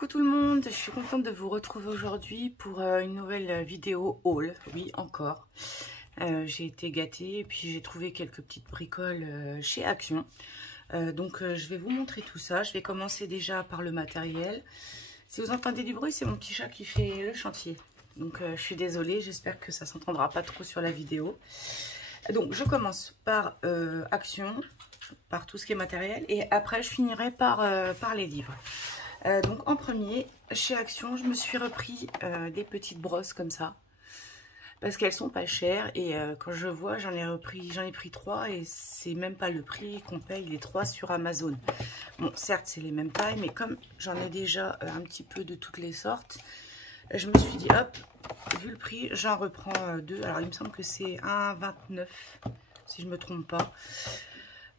Coucou tout le monde, je suis contente de vous retrouver aujourd'hui pour une nouvelle vidéo haul. Oui, encore. J'ai été gâtée et puis j'ai trouvé quelques petites bricoles chez Action. Je vais vous montrer tout ça. Je vais commencer déjà par le matériel. Si vous entendez du bruit, c'est mon petit chat qui fait le chantier. Donc je suis désolée, j'espère que ça s'entendra pas trop sur la vidéo. Donc je commence par Action, par tout ce qui est matériel. Et après je finirai par les livres. Donc en premier, chez Action, je me suis repris des petites brosses comme ça. Parce qu'elles sont pas chères. Et quand je vois, j'en ai pris 3. Et c'est même pas le prix qu'on paye les 3 sur Amazon. Bon, certes, c'est les mêmes tailles. Mais comme j'en ai déjà un petit peu de toutes les sortes, je me suis dit, hop, vu le prix, j'en reprends 2. Alors, il me semble que c'est 1,29, si je me trompe pas.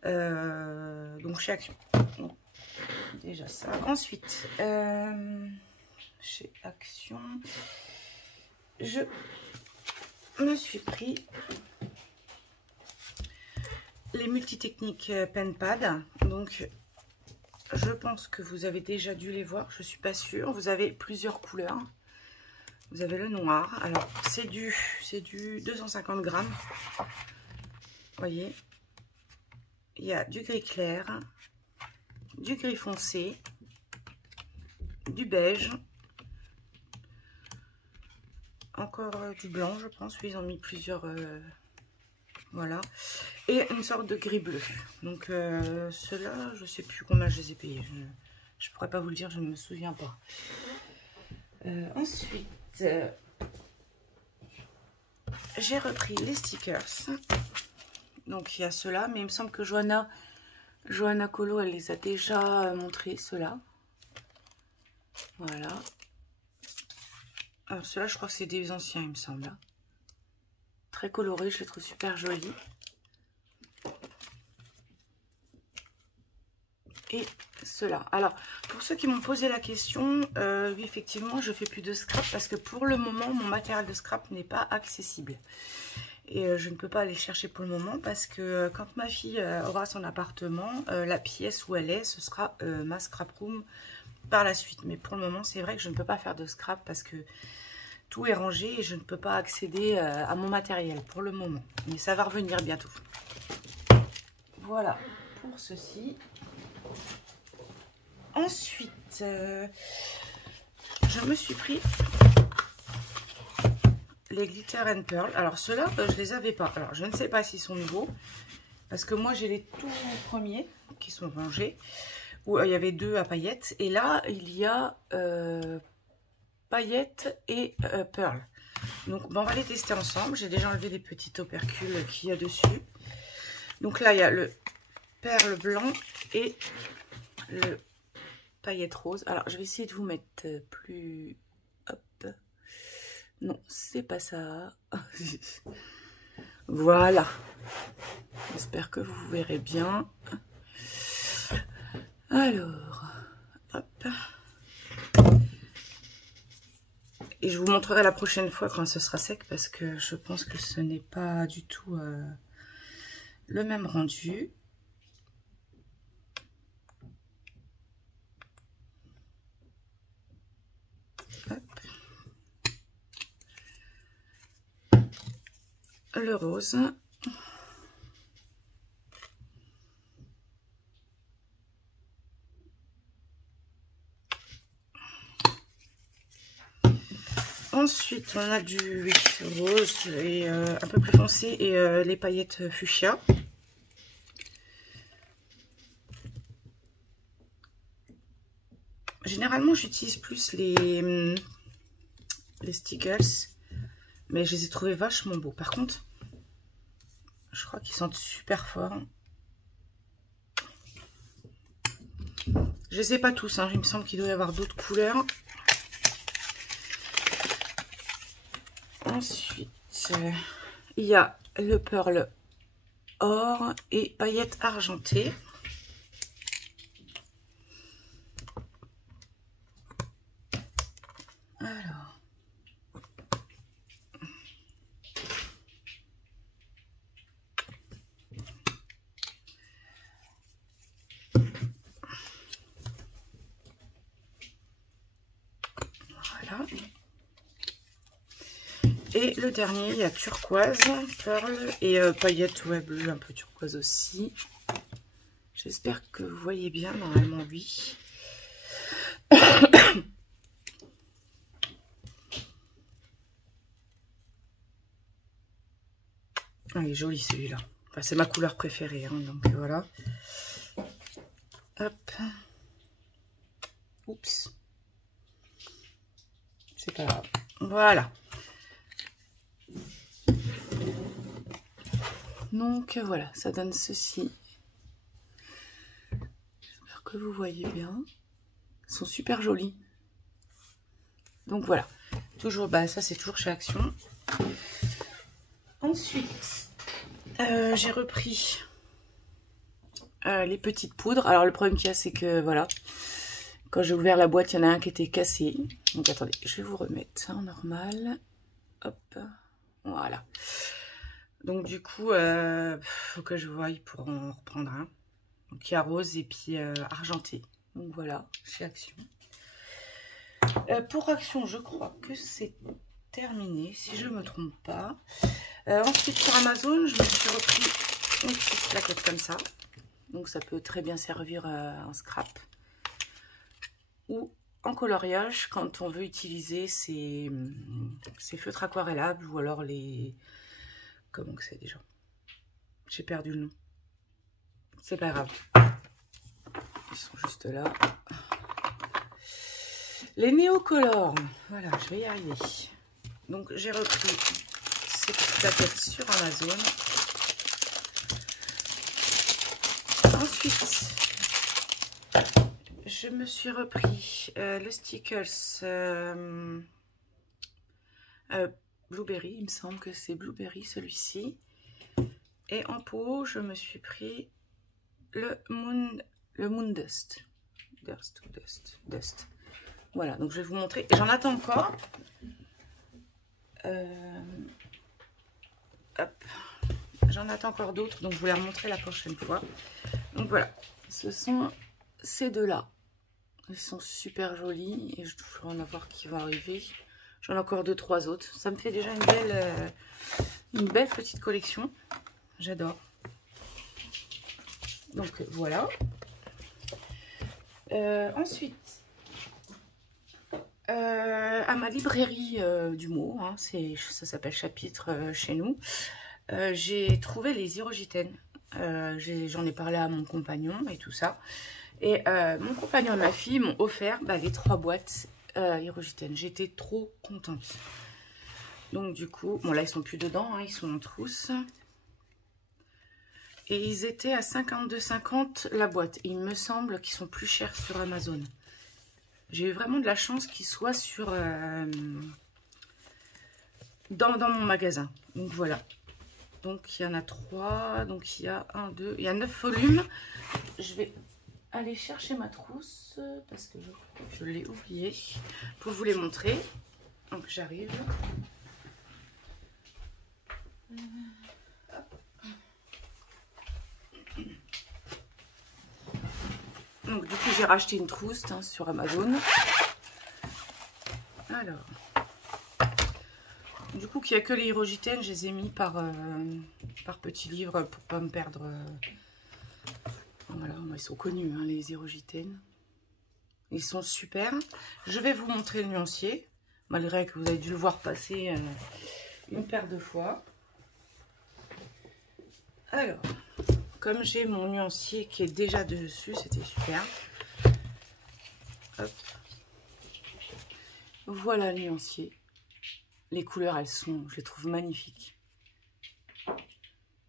Donc, chez Action. Donc, déjà ça. Ensuite, chez Action, je me suis pris les multitechniques pen pad. Donc, je pense que vous avez déjà dû les voir. Je suis pas sûre. Vous avez plusieurs couleurs. Vous avez le noir. Alors, c'est du 250 grammes. Vous voyez, il y a du gris clair, du gris foncé, du beige, encore du blanc, je pense. Oui, ils ont mis plusieurs, voilà, et une sorte de gris bleu. Donc ceux-là, je sais plus combien je les ai payés. Je pourrais pas vous le dire, je ne me souviens pas. Ensuite, j'ai repris les stickers. Donc il y a ceux-là, mais il me semble que Johanna Colo, elle les a déjà montrés, ceux-là. Voilà. Alors ceux-là, je crois que c'est des anciens, il me semble. Hein. Très colorés, je les trouve super jolis. Et ceux-là. Alors, pour ceux qui m'ont posé la question, oui, effectivement, je fais plus de scrap parce que pour le moment, mon matériel de scrap n'est pas accessible. Et je ne peux pas aller chercher pour le moment parce que quand ma fille aura son appartement, la pièce où elle est, ce sera ma scrap room par la suite. Mais pour le moment, c'est vrai que je ne peux pas faire de scrap parce que tout est rangé et je ne peux pas accéder à mon matériel pour le moment. Mais ça va revenir bientôt. Voilà pour ceci. Ensuite, je me suis pris les Glitter and Pearl. Alors ceux-là, je les avais pas. Alors je ne sais pas s'ils sont nouveaux. Parce que moi j'ai les tout premiers qui sont rangés. Où il y avait 2 à paillettes. Et là, il y a paillettes et Pearl. Donc on va les tester ensemble. J'ai déjà enlevé les petits opercules qu'il y a dessus. Donc là, il y a le perle blanc et le paillette rose. Alors je vais essayer de vous mettre plus... Hop. Non, c'est pas ça. Voilà. J'espère que vous verrez bien. Alors, hop. Et je vous montrerai la prochaine fois quand ce sera sec parce que je pense que ce n'est pas du tout le même rendu. Hop. Le rose. Ensuite, on a du rose et un peu plus foncé et les paillettes fuchsia. Généralement, j'utilise plus les stickers, mais je les ai trouvés vachement beaux. Par contre, je crois qu'ils sentent super fort. Je les ai pas tous, hein. Il me semble qu'il doit y avoir d'autres couleurs. Ensuite, il y a le pearl or et paillettes argentées. Alors, Et le dernier, il y a turquoise, pearl et paillettes, ouais, bleu, un peu turquoise aussi. J'espère que vous voyez bien, normalement oui. Ah, il est joli celui-là. Enfin, c'est ma couleur préférée, hein, donc voilà. Hop. Oups. C'est pas grave. Voilà. Donc voilà, ça donne ceci. J'espère que vous voyez bien. Ils sont super jolis. Donc voilà. Toujours, bah ça c'est toujours chez Action. Ensuite, j'ai repris les petites poudres. Alors le problème qu'il y a, c'est que voilà, quand j'ai ouvert la boîte, il y en a un qui était cassé. Donc attendez, je vais vous remettre ça en normal. Hop, voilà. Donc du coup, faut que je voie pour en reprendre un. Donc il y a rose et puis argenté. Donc voilà, chez Action. Pour Action, je crois que c'est terminé, si je ne me trompe pas. Ensuite, sur Amazon, je me suis repris une petite plaquette comme ça. Donc ça peut très bien servir en scrap. Ou en coloriage, quand on veut utiliser ces feutres aquarellables ou alors les... Comment que c'est déjà? J'ai perdu le nom. C'est pas grave. Ils sont juste là. Les néocolores. Voilà, je vais y arriver. Donc j'ai repris ces petites plaquettes sur Amazon. Ensuite, je me suis repris le stickers Blueberry. Il me semble que c'est Blueberry celui-ci. Et en pot, je me suis pris le Moon Dust. Dust. Voilà, donc je vais vous montrer. J'en attends encore. Hop. J'en attends encore d'autres, donc je vous les remontrer la prochaine fois. Donc voilà, ce sont ces deux-là. Ils sont super jolis et je dois en avoir qui vont arriver. J'en ai encore 2-3 autres. Ça me fait déjà une belle petite collection. J'adore. Donc voilà. Ensuite, à ma librairie du mot, hein, ça s'appelle Chapitre chez nous, j'ai trouvé les Hirogiten. J'en ai parlé à mon compagnon et tout ça. Et mon compagnon et ma fille m'ont offert les 3 boîtes Hirogiten. J'étais trop contente. Donc du coup, bon là ils sont plus dedans, hein, ils sont en trousse. Et ils étaient à 52,50 la boîte. Et il me semble qu'ils sont plus chers sur Amazon. J'ai eu vraiment de la chance qu'ils soient sur dans mon magasin. Donc voilà. Donc il y en a 3. Donc il y a 1, 2, il y a 9 volumes. Je vais aller chercher ma trousse parce que je l'ai oublié pour vous les montrer. Donc j'arrive. Donc du coup j'ai racheté une trousse sur Amazon. Alors, du coup qu'il n'y a que les Hirogiten, je les ai mis par petits livres pour pas me perdre. Voilà, ils sont connus hein, les Hirogiten. Ils sont super. Je vais vous montrer le nuancier, malgré que vous avez dû le voir passer une paire de fois. Alors, comme j'ai mon nuancier qui est déjà dessus, c'était super. Hop. Voilà le nuancier. Les couleurs, je les trouve magnifiques.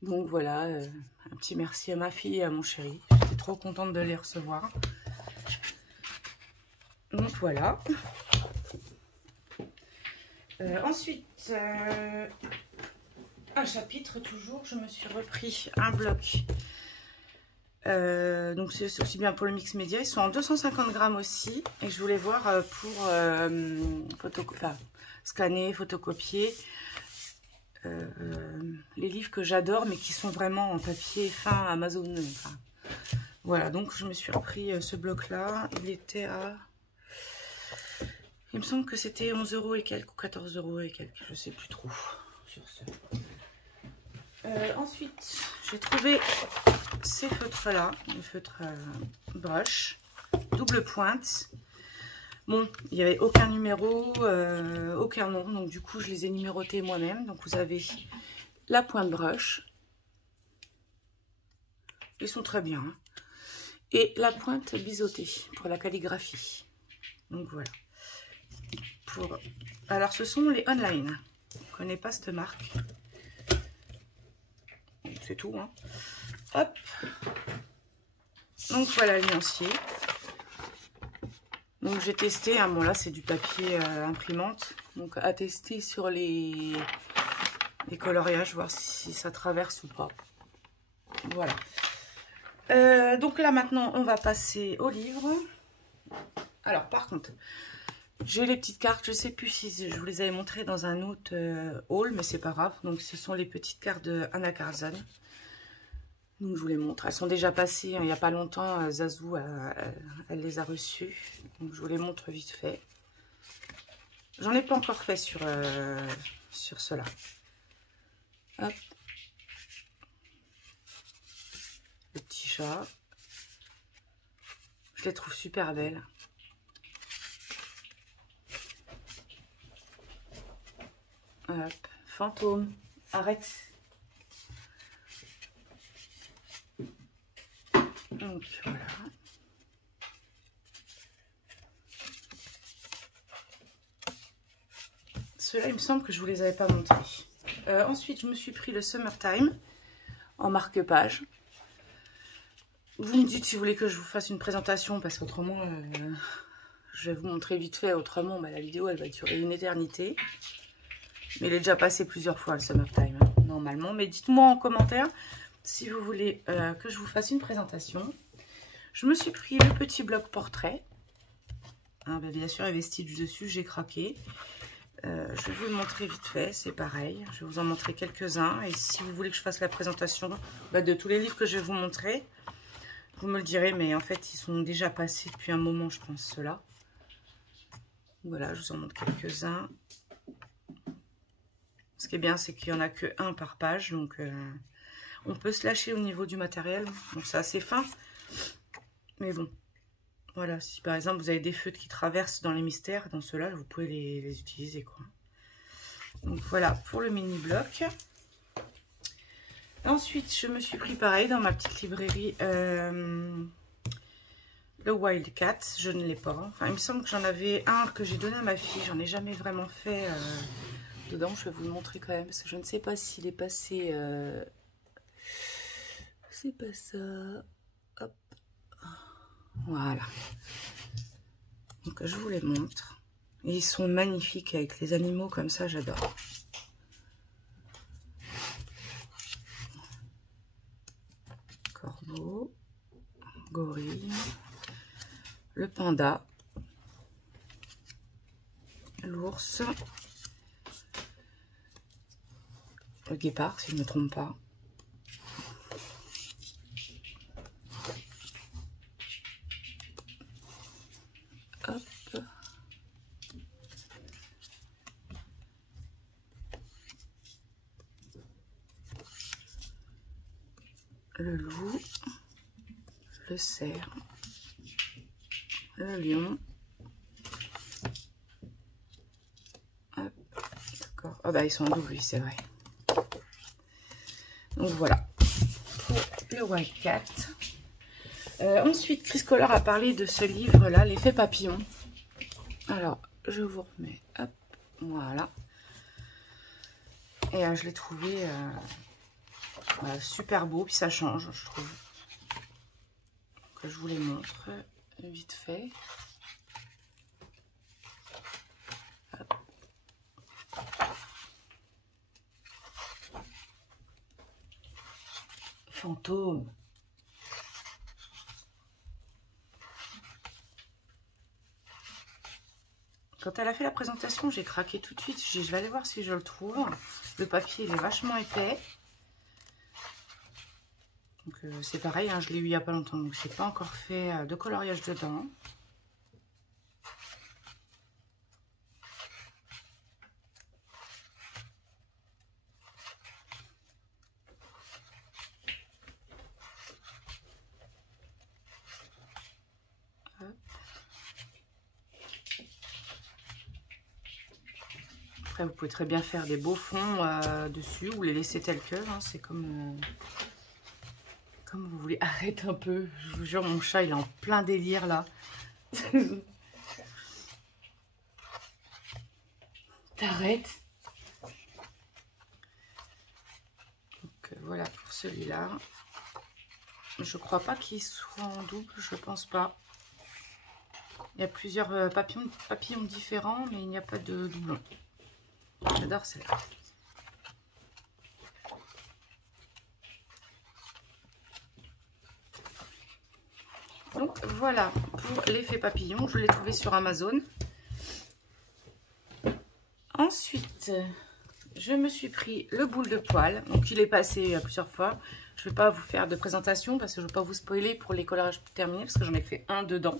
Donc voilà, un petit merci à ma fille et à mon chéri. J'étais trop contente de les recevoir. Donc voilà. Ensuite, un chapitre toujours, je me suis repris un bloc. Donc c'est aussi bien pour le mix média. Ils sont en 250 grammes aussi. Et je voulais voir pour scanner, photocopier les livres que j'adore, mais qui sont vraiment en papier fin Amazon. Enfin, voilà, donc je me suis repris ce bloc-là. Il était à Il me semble que c'était 11 € et quelques, ou 14 € et quelques, je sais plus trop sur ce. Ensuite, j'ai trouvé ces feutres-là, les feutres brush, double pointe. Bon, il n'y avait aucun numéro, aucun nom, donc du coup, je les ai numérotés moi-même. Donc, vous avez la pointe brush. Ils sont très bien. Hein. Et la pointe biseautée pour la calligraphie. Donc, voilà. Alors, ce sont les online. Je ne connais pas cette marque. C'est tout. Hein. Hop. Donc, voilà le nuancier. Donc, j'ai testé. Hein, bon, là, c'est du papier imprimante. Donc, à tester sur les coloriages, voir si ça traverse ou pas. Voilà. Donc là maintenant on va passer au livre. Alors par contre j'ai les petites cartes, je sais plus si je vous les avais montrées dans un autre haul, mais c'est pas grave. Donc ce sont les petites cartes de Anna Carzon. Donc je vous les montre, elles sont déjà passées il n'y a pas longtemps. Zazou elle les a reçues, donc je vous les montre vite fait. J'en ai pas encore fait sur cela. Hop. Le petit chat. Je les trouve super belles. Hop. Fantôme. Arrête. Donc voilà. Ceux-là, il me semble que je vous les avais pas montrés. Ensuite, je me suis pris le Summertime en marque-page. Vous me dites si vous voulez que je vous fasse une présentation, parce qu'autrement, je vais vous montrer vite fait. Autrement, bah, la vidéo, elle va durer une éternité. Mais il est déjà passé plusieurs fois, le Summertime, hein, normalement. Mais dites-moi en commentaire si vous voulez que je vous fasse une présentation. Je me suis pris le petit bloc portrait. Hein, bah, bien sûr, il y avait Stitch dessus, j'ai craqué. Je vais vous le montrer vite fait, c'est pareil. Je vais vous en montrer quelques-uns. Et si vous voulez que je fasse la présentation de tous les livres que je vais vous montrer, vous me le direz, mais en fait, ils sont déjà passés depuis un moment, je pense, ceux-là. Voilà, je vous en montre quelques-uns. Ce qui est bien, c'est qu'il n'y en a que un par page, donc on peut se lâcher au niveau du matériel. Donc, c'est assez fin, mais bon. Voilà, si par exemple, vous avez des feutres qui traversent dans les mystères, dans ceux-là, vous pouvez les utiliser, quoi. Donc, voilà, pour le mini-bloc. Ensuite, je me suis pris pareil dans ma petite librairie, le Wildcat. Je ne l'ai pas. Enfin, il me semble que j'en avais un que j'ai donné à ma fille. J'en ai jamais vraiment fait dedans. Je vais vous le montrer quand même, parce que je ne sais pas s'il est passé... C'est pas ça. Hop. Voilà. Donc, je vous les montre. Et ils sont magnifiques avec les animaux comme ça, j'adore. Corbeau, gorille, le panda, l'ours, le guépard, si je ne me trompe pas. Hop. Le loup, le cerf, le lion. D'accord. Ah bah ils sont en double, oui, c'est vrai. Donc voilà pour le Wildcat. Ensuite, Chris Kohler a parlé de ce livre-là, l'effet papillon. Alors, je vous remets, hop, voilà. Et je l'ai trouvé super beau, puis ça change, je trouve. Que je vous les montre vite fait. Hop. Fantôme. Quand elle a fait la présentation, j'ai craqué tout de suite. Je vais aller voir si je le trouve. Le papier, il est vachement épais. Donc c'est pareil, hein, je l'ai eu il n'y a pas longtemps. Donc je n'ai pas encore fait de coloriage dedans. Après, vous pouvez très bien faire des beaux fonds dessus ou les laisser tels que. Hein, c'est comme vous voulez. Arrête un peu. Je vous jure, mon chat, il est en plein délire là. T'arrêtes. Donc voilà pour celui-là. Je crois pas qu'il soit en double, je pense pas. Il y a plusieurs papillons différents, mais il n'y a pas de doublon. J'adore celle-là. Donc voilà pour l'effet papillon. Je l'ai trouvé sur Amazon. Ensuite, je me suis pris le boule de poil. Donc il est passé plusieurs fois. Je ne vais pas vous faire de présentation parce que je ne veux pas vous spoiler pour les collages terminés parce que j'en ai fait un dedans.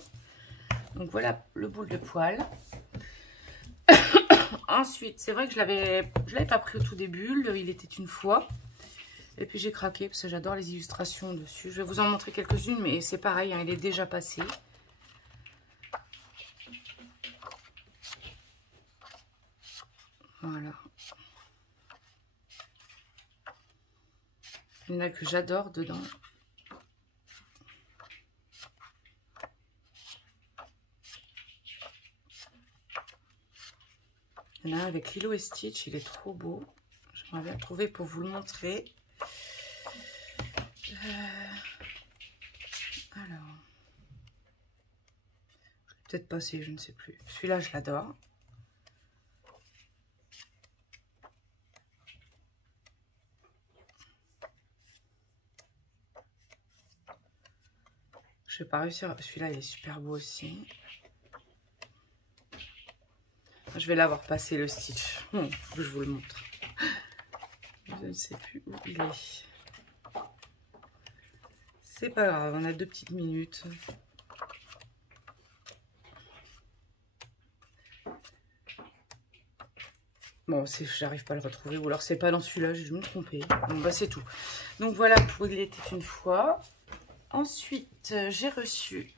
Donc voilà le boule de poil. Ensuite, c'est vrai que je l'avais pas pris au tout début. Il était une fois. Et puis j'ai craqué parce que j'adore les illustrations dessus. Je vais vous en montrer quelques-unes, mais c'est pareil, hein, il est déjà passé. Voilà. Il y en a que j'adore dedans. Il y en a un avec Lilo et Stitch, il est trop beau. J'aimerais bien le trouver pour vous le montrer. Alors, je vais peut-être passer, je ne sais plus. Celui-là, je l'adore. Je vais pas réussir. Celui-là, il est super beau aussi. Je vais l'avoir passé le Stitch. Je vous le montre. Je ne sais plus où il est. C'est pas grave, on a 2 petites minutes. Bon, j'arrive pas à le retrouver. Ou alors c'est pas dans celui-là, je vais me tromper. Bon, bah c'est tout. Donc voilà pour Il était une fois. Ensuite, j'ai reçu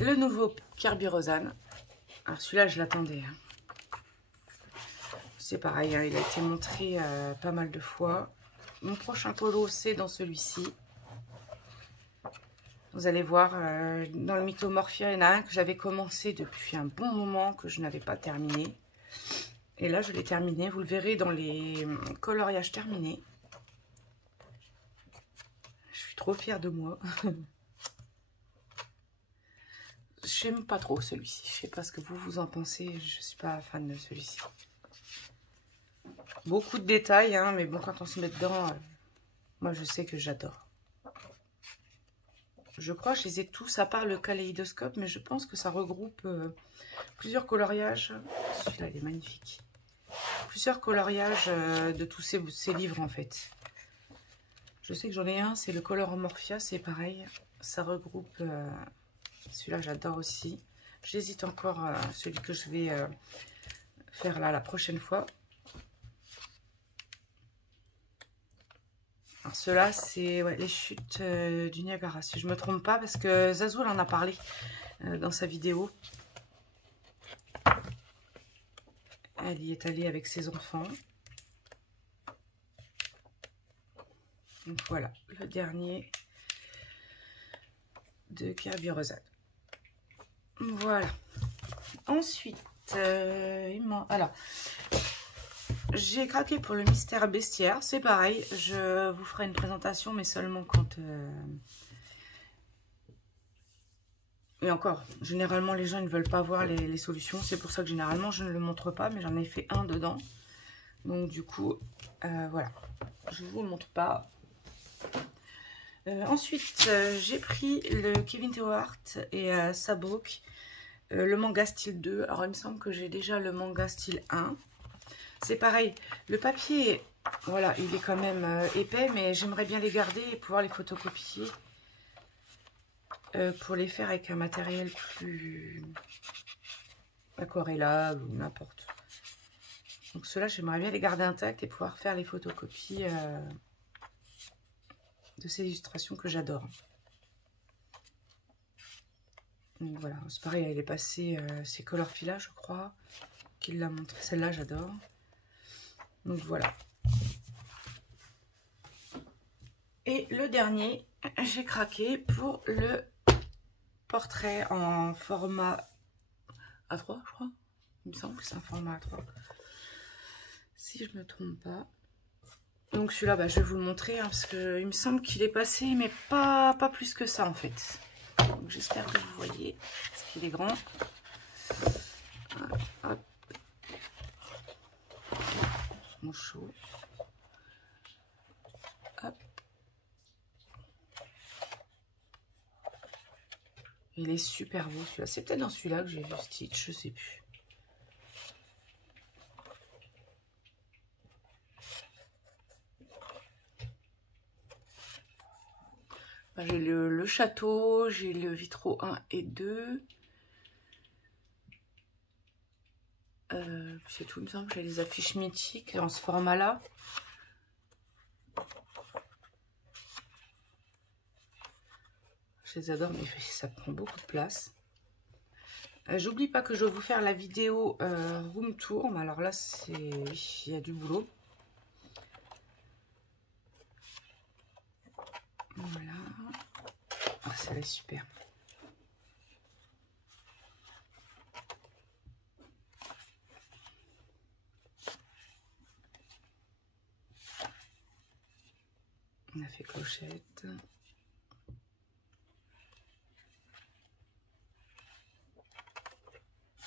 le nouveau Kirby Rosanne. Alors celui-là, je l'attendais. Hein. C'est pareil, hein, il a été montré pas mal de fois. Mon prochain colo, c'est dans celui-ci. Vous allez voir, dans le Mythomorphia, il y en a un que j'avais commencé depuis un bon moment, que je n'avais pas terminé. Et là, je l'ai terminé. Vous le verrez dans les coloriages terminés. Je suis trop fière de moi. J'aime pas trop celui-ci. Je sais pas ce que vous en pensez. Je suis pas fan de celui-ci. Beaucoup de détails, hein, mais bon, quand on se met dedans, moi, je sais que j'adore. Je crois que je les ai tous, à part le kaléidoscope, mais je pense que ça regroupe plusieurs coloriages. Celui-là, il est magnifique. Plusieurs coloriages de tous ces livres, en fait. Je sais que j'en ai un, c'est le Coloromorphia, c'est pareil. Ça regroupe... celui-là, j'adore aussi. J'hésite encore à celui que je vais faire là la prochaine fois. Alors ceux-là, c'est les chutes du Niagara, si je ne me trompe pas, parce que Zazou en a parlé dans sa vidéo. Elle y est allée avec ses enfants. Donc voilà, le dernier de Kirby Rosanne. Voilà. Ensuite, alors, j'ai craqué pour le mystère bestiaire. C'est pareil, je vous ferai une présentation, mais seulement quand... Et encore, généralement, les gens ne veulent pas voir les solutions. C'est pour ça que généralement, je ne le montre pas, mais j'en ai fait un dedans. Donc, du coup, voilà. Je ne vous le montre pas. Ensuite, j'ai pris le Kevin Théohart et Sabrok, le manga style 2. Alors, il me semble que j'ai déjà le manga style 1. C'est pareil, le papier, voilà, il est quand même épais, mais j'aimerais bien les garder et pouvoir les photocopier pour les faire avec un matériel plus aquarellable ou n'importe. Donc ceux-là, j'aimerais bien les garder intacts et pouvoir faire les photocopies de ces illustrations que j'adore. Donc voilà, c'est pareil, il est passé, c'est Colorfila, je crois. qu'il l'a montré. Celle-là, j'adore. Donc voilà. Et le dernier, j'ai craqué pour le portrait en format A3, je crois. Il me semble que c'est un format A3. Si je me trompe pas. Donc celui-là, bah, je vais vous le montrer, hein, parce qu'il me semble qu'il est passé, mais pas plus que ça en fait. Donc j'espère que vous voyez, parce qu'il est grand. Hop. Mon chaud. Hop. Il est super beau celui-là. C'est peut-être dans celui-là que j'ai vu Stitch, je sais plus. J'ai le château, j'ai le vitraux 1 et 2. C'est tout, il me semble que j'ai les affiches mythiques dans ce format-là. Je les adore, mais ça prend beaucoup de place. J'oublie pas que je vais vous faire la vidéo room tour. Mais alors là, il y a du boulot. Voilà. Ah, celle-là est super. On a fait clochette.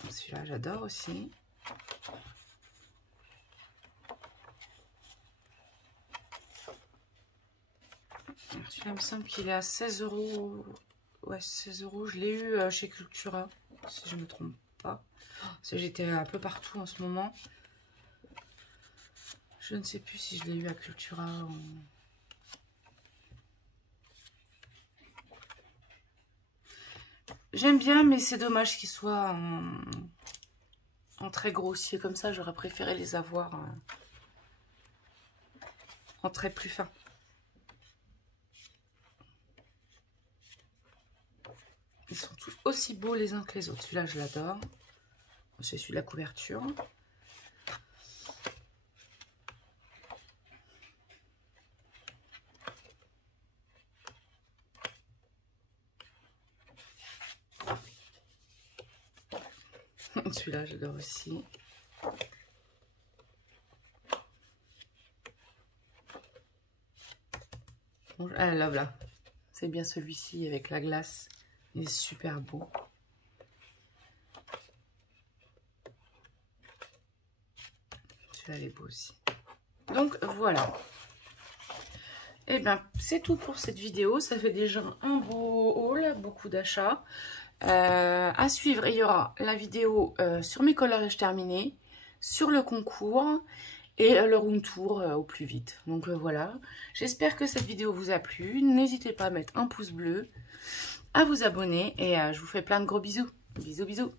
Celui-là, j'adore aussi. Celui-là, il me semble qu'il est à 16 €. Ouais, 16 €. Je l'ai eu chez Cultura, si je ne me trompe pas. J'étais un peu partout en ce moment. Je ne sais plus si je l'ai eu à Cultura ou... J'aime bien, mais c'est dommage qu'il soit en très grossier comme ça. J'aurais préféré les avoir en très plus fin. Ils sont tous aussi beaux les uns que les autres. Celui-là, je l'adore. C'est celui de la couverture. Celui-là, j'adore aussi. Ah là, là. C'est bien celui-ci avec la glace. Il est super beau. Celui-là, il est beau aussi. Donc, voilà. Et bien, c'est tout pour cette vidéo. Ça fait déjà un beau haul, beaucoup d'achats. À suivre, il y aura la vidéo sur mes coloriages terminés, sur le concours et le room tour au plus vite. Donc voilà, j'espère que cette vidéo vous a plu. N'hésitez pas à mettre un pouce bleu, à vous abonner et je vous fais plein de gros bisous. Bisous, bisous.